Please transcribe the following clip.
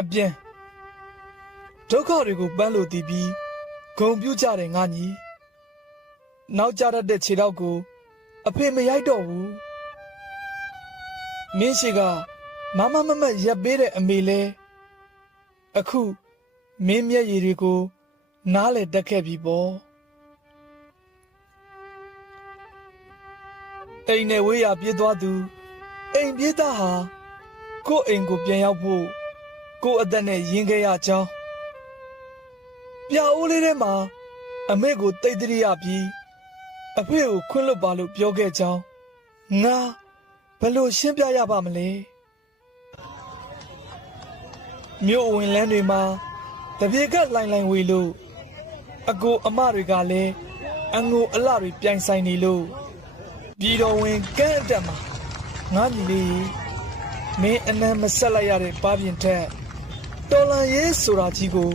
အပြင်ဒုက္ခတွေကိုပန်းလို့တည်ပြီးဂုံပြူးကြတယ်ငါညီနောက်ကြတတ်တဲ့ခြေထောက်ကိုအဖေမရိုက်တော့ဘူးမင်းရှိကမမမမရက်ပေးတဲ့အမေလဲအခုမင်းမျက်ရည်တွေကိုနားလေတက်ခဲ့ပြီပေါ့အိမ်နဲ့ဝေးရပြေးသွားသူအိမ်ပြေးသားဟာကို့အိမ်ကိုပြန်ရောက်ဖို့ကို့အသက်နဲ့ရင်းခဲ့ရကြောင်းပြအိုးလေးထဲမှာအမေကိုတိတ်တရိရပြီးအဖေကိုခွင့်လွတ်ပါလို့ပြောခဲ့ကြောင်းငါဘယ်လိုရှင်းပြရပါမလဲမြို့ဝင်လန်းတွေမှာတပြေကလှိုင်လှိုင်ဝေလို့အကိုအမတွေကလည်းအငိုအလှတွေပြိုင်ဆိုင်နေလို့ပြည်တော်ဝင်ကန်းအတက်မှာငါညီလေးမင်းအနမ်းမဆက်လိုက်ရတဲ့ပါပြင်ထက်တော်လန်ရေးဆိုတာကြီးကို